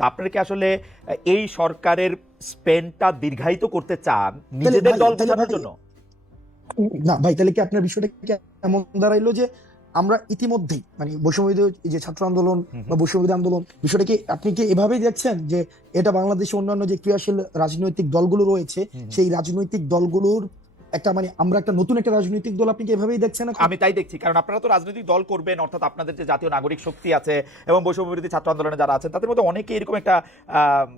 তা আপনারা কি আসলে এই সরকারের স্পেনটা দীর্ঘায়িত করতে চান নিজেদের দল বোঝানোর জন্য না ভাই তাহলে কি আপনার বিষয়টা কি এমন দাঁড়াইলো যে আমরা ইতিমধ্যেই মানে বৈষম্যবিরোধী যে ছাত্র আন্দোলন। বা বৈষম্যবিরোধী আন্দোলন বিষয়টা কি আপনি কি এভাবেই দেখছেন যে এটা বাংলাদেশে অন্যান্য যে ক্রিয়াশীল রাজনৈতিক দলগুলো রয়েছে। সেই রাজনৈতিক দলগুলোর একটা মানে আমরা একটা নতুন একটা রাজনৈতিক দল আপনি কি এভাবেই দেখছেন? আমি তাই দেখছি কারণ আপনারা তো রাজনৈতিক দল করবেন অর্থাৎ আপনাদের যে জাতীয় নাগরিক শক্তি আছে এবং বৈষম্য বিরোধী ছাত্র আন্দোলনে যারা আছেন তাদের মধ্যে অনেকে এরকম একটা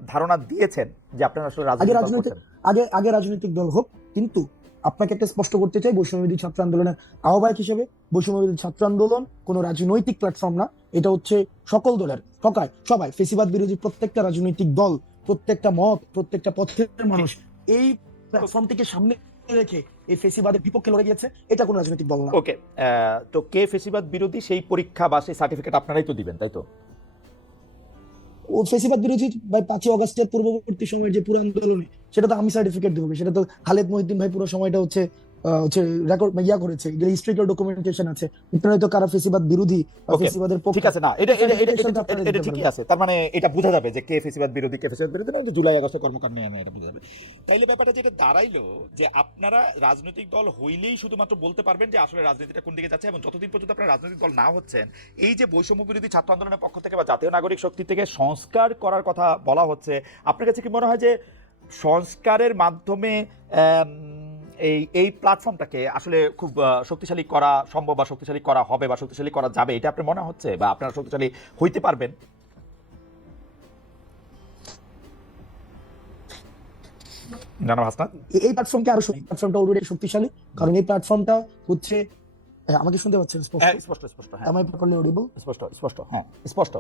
ধারণা দিয়েছেন যে আপনারা আসলে আগে রাজনৈতিক আগে আগে রাজনৈতিক দল হোক কিন্তু আপনাকে একটা স্পষ্ট করতে চাই বৈষম্যবিরোধী ছাত্র আন্দোলনের আহ্বায়ক হিসেবে বৈষম্যবিরোধী ছাত্র আন্দোলন কোনো রাজনৈতিক প্ল্যাটফর্ম না এটা হচ্ছে সকল দলের সকায় সবাই ফেসিবাদ বিরোধী প্রত্যেকটা রাজনৈতিক দল প্রত্যেকটা মত প্রত্যেকটা পথের মানুষ এই প্ল্যাটফর্মটিকে সামনে রেখে এই ফেসিবাদের বিপক্ষে লড়ে গিয়েছে এটা কোনো রাজনৈতিক দল না। ওকে তো কে ফেসিবাদ বিরোধী সেই পরীক্ষা বা সেই সার্টিফিকেট আপনারাই তো দিবেন তাই তো? ও ফেসিবাদ বিরোধী ভাই পাঁচই অগস্টের পূর্ববর্তী সময়ের যে পুরো আন্দোলনে সেটা তো আমি সার্টিফিকেট দেবো সেটা তো খালেদ মহিউদ্দিন ভাই পুরো সময়টা হচ্ছে হচ্ছে রেকর্ড ইয়া করেছে হিস্ট্রিক্যাল ডকুমেন্টেশন আছে আপনারা তো কারা ফেসিবাদ বিরোধী ফেসিবাদের ঠিক আছে না এটা এটা এটা- এটা- ঠিকই আছে তার মানে এটা বোঝা যাবে যে কে ফেসিবাদ বিরোধী কে ফেসিবাদ বিরোধী না জুলাই আগস্টে কর্মকাণ্ড নিয়ে এটা বোঝা যাবে। তাইলে ব্যাপারটা যেটা দাঁড়াইলো যে আপনারা রাজনৈতিক দল হইলেই শুধুমাত্র বলতে পারবেন যে আসলে রাজনীতিটা কোন দিকে যাচ্ছে এবং যতদিন পর্যন্ত আপনারা রাজনৈতিক দল না হচ্ছেন এই যে বৈষম্য বিরোধী ছাত্র আন্দোলনের পক্ষ থেকে বা জাতীয় নাগরিক শক্তি থেকে সংস্কার করার কথা বলা হচ্ছে আপনার কাছে কি মনে হয় যে সংস্কারের মাধ্যমে এই এই প্ল্যাটফর্মটাকে আসলে খুব শক্তিশালী করা সম্ভব বা শক্তিশালী করা হবে বা শক্তিশালী করা যাবে এটা আপনার মনে হচ্ছে? বা আপনারা শক্তিশালী হইতে পারবেন? হাসনাত এই- প্ল্যাটফর্মকে আরও প্ল্যাটফর্মটা অলরেডি শক্তিশালী কারণ এই প্ল্যাটফর্মটা হচ্ছে আমাকে শুনতে পাচ্ছেন? হ্যাঁ, স্পষ্ট স্পষ্ট হ্যাঁ। আমার স্পষ্ট স্পষ্ট হ্যাঁ স্পষ্ট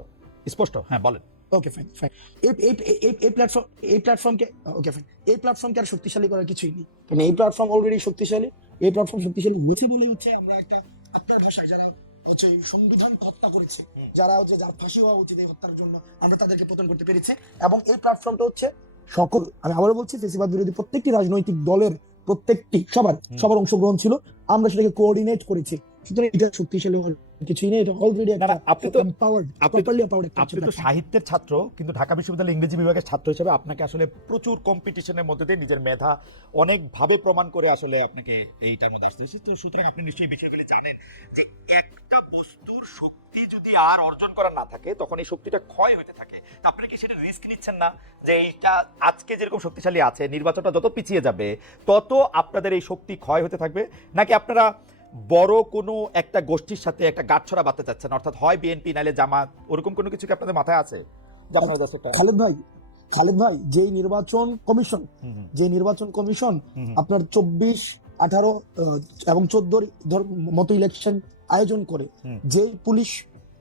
স্পষ্ট হ্যাঁ বলেন। ওকে ফাইন ফাইন এই এই এই- এই প্ল্যাটফর্ম এই প্ল্যাটফর্মকে ওকে ফাইন এই প্ল্যাটফর্মকে আর শক্তিশালী করার কিছুই নেই। কারণ এই প্ল্যাটফর্ম অলরেডি শক্তিশালী এই প্ল্যাটফর্ম শক্তিশালী হয়েছে বলে হচ্ছে আমরা একটা আপনার ভাষায় যারা হচ্ছে সংবিধান হত্যা করেছে যারা হচ্ছে যার ফাঁসি হওয়া উচিত এই হত্যার জন্য আমরা তাদেরকে পতন করতে পেরেছি। এবং এই প্ল্যাটফর্মটা হচ্ছে সকল আমি আবারও বলছি ফেসিবাদ বিরোধী প্রত্যেকটি রাজনৈতিক দলের প্রত্যেকটি সবার সবার অংশগ্রহণ ছিল। আমরা সেটাকে কোঅর্ডিনেট করেছি। সুতরাং এটা শক্তিশালী হওয়ার কিছুই নেই এটা অলরেডি না, না, আপনি তো- এম্পাওয়ার্ড প্রপারলি এম্পাওয়ার্ড আপনি তো সাহিত্যের ছাত্র কিন্তু ঢাকা বিশ্ববিদ্যালয়ের ইংরেজি বিভাগের ছাত্র হিসেবে আপনাকে আসলে প্রচুর কম্পিটিশনের মধ্যে দিয়ে নিজের মেধা অনেকভাবে প্রমাণ করে আসলে আপনাকে এইটার মধ্যে আসতে হয়েছে। তো সুতরাং আপনি নিশ্চয়ই বিষয়গুলি জানেন যে একটা বস্তুর শক্তি যদি আর অর্জন করা না থাকে তখন এই শক্তিটা ক্ষয় হতে থাকে। আপনি কি সেটা রিস্ক নিচ্ছেন না? যে এইটা আজকে যেরকম শক্তিশালী আছে নির্বাচনটা যত পিছিয়ে যাবে তত আপনাদের এই শক্তি ক্ষয় হতে থাকবে? নাকি আপনারা বড় কোনো একটা গোষ্ঠীর সাথে একটা গাঁটছড়া বাঁধতে চাচ্ছেন অর্থাৎ হয় বিএনপি নাইলে জামাত ওরকম কোনো কিছু কি আপনাদের মাথায় আছে যে খালেদ ভাই খালেদ ভাই যেই নির্বাচন কমিশন যে নির্বাচন কমিশন। আপনার চব্বিশ আঠারো এবং চোদ্দোর মতো ইলেকশন আয়োজন করে। যে পুলিশ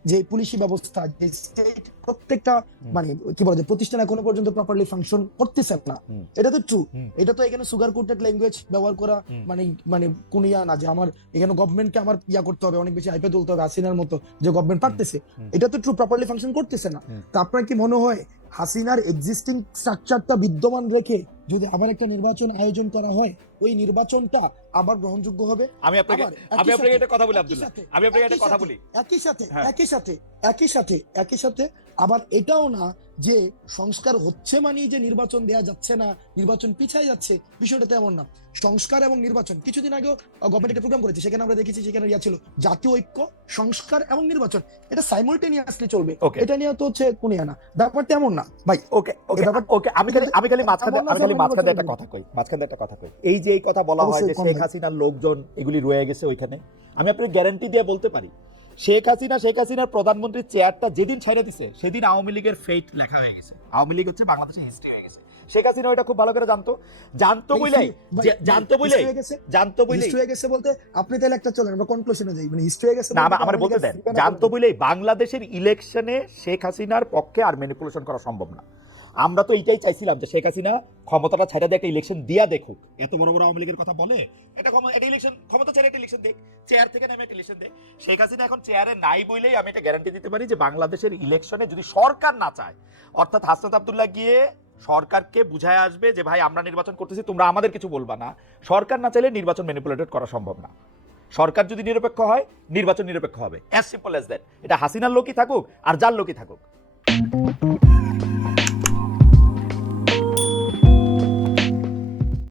যে পুলিশি ব্যবস্থা যে স্টেট প্রত্যেকটা মানে কি বলা যায় প্রতিষ্ঠান এখনও পর্যন্ত প্রপারলি ফাংশন করতেছে না। এটা তো ট্রু এটা তো এখানে সুগার কোটেড ল্যাঙ্গুয়েজ ব্যবহার করা মানে মানে কোন ইয়া না যে আমার এখানে গভর্নমেন্টকে আমার ইয়া করতে হবে অনেক বেশি হাইপে তুলতে হবে আসিনার মতো যে গভর্নমেন্ট পারতেছে। এটা তো ট্রু প্রপারলি ফাংশন করতেছে না। তা আপনার কি মনে হয় হাসিনার এক্সিস্টিং স্ট্রাকচারটা বিদ্যমান রেখে যদি আবার একটা নির্বাচন আয়োজন করা হয় ওই নির্বাচনটা আবার গ্রহণযোগ্য হবে? আমি আপনাকে আমি আপনাকে একটা কথা বলি আব্দুল্লাহ। সাথে- আমি আপনাকে একটা কথা বলি। একই সাথে। একই সাথে একই সাথে একই সাথে আবার এটাও না যে সংস্কার হচ্ছে মানেই যে নির্বাচন দেয়া যাচ্ছে না নির্বাচন পিছায় যাচ্ছে বিষয়টা তেমন না। সংস্কার এবং নির্বাচন কিছুদিন আগেও গভর্নমেন্ট একটা প্রোগ্রাম করেছে সেখানে আমরা দেখেছি সেখানে ইয়া ছিল জাতীয় ঐক্য সংস্কার এবং নির্বাচন। এটা সাইমultaneously চলবে। এটা নিয়ে তো হচ্ছে কোন না। ব্যাপার তেমন না ভাই। ওকে ওকে ব্যাপার- ওকে আমি খালি আমি খালি মাঝখানে আমি খালি মাঝখানে একটা কথা কই মাঝখানে একটা কথা কই। এই যে এই কথা বলা হয় যে শেখ? হাসিনার লোকজন এগুলি রয়ে গেছে ওইখানে। আমি আপনাকে গ্যারান্টি দিয়ে বলতে পারি শেখ হাসিনা শেখ হাসিনার প্রধানমন্ত্রীর চেয়ারটা যেদিন ছেড়ে দিছে সেদিন আওয়ামী লীগের ফেট লেখা হয়ে গেছে। আওয়ামী লীগ হচ্ছে বাংলাদেশের হিস্ট্রি হয়ে গেছে। শেখ হাসিনা ওইটা খুব ভালো করে জানতো। জানতো যে- জানতো গেছে। জানতো বইলাই হিস্ট্রি হয়ে গেছে বলতে আপনি তাহলে একটা চলেন আমরা কনক্লুশনে যাই। মানে হিস্ট্রি হয়ে গেছে না আমার বলতে দেন জানতো বলেই বাংলাদেশের ইলেকশনে শেখ হাসিনার পক্ষে আর ম্যানিপুলেশন করা সম্ভব না। আমরা তো এইটাই চাইছিলাম যে শেখ হাসিনা ক্ষমতাটা ছাড়া দিয়ে একটা ইলেকশন দিয়া দেখুক। এত বড় বড় আওয়ামী কথা বলে? এটা এটা ইলেকশন ক্ষমতা ছাড়া একটা ইলেকশন দেখ চেয়ার থেকে নামে একটা ইলেকশন দেখ শেখ হাসিনা এখন চেয়ারে নাই বইলেই আমি এটা গ্যারান্টি দিতে পারি যে বাংলাদেশের ইলেকশনে যদি সরকার না চায়, অর্থাৎ হাসনাত আব্দুল্লাহ গিয়ে সরকারকে বুঝায় আসবে যে, ভাই, আমরা নির্বাচন করতেছি, তোমরা আমাদের কিছু বলবা না। সরকার না চাইলে নির্বাচন ম্যানিপুলেটেড করা সম্ভব না। সরকার যদি নিরপেক্ষ হয়, নির্বাচন নিরপেক্ষ হবে। অ্যাজ সিম্পল অ্যাজ দ্যাট এটা হাসিনার লোকই থাকুক আর যার লোকই থাকুক।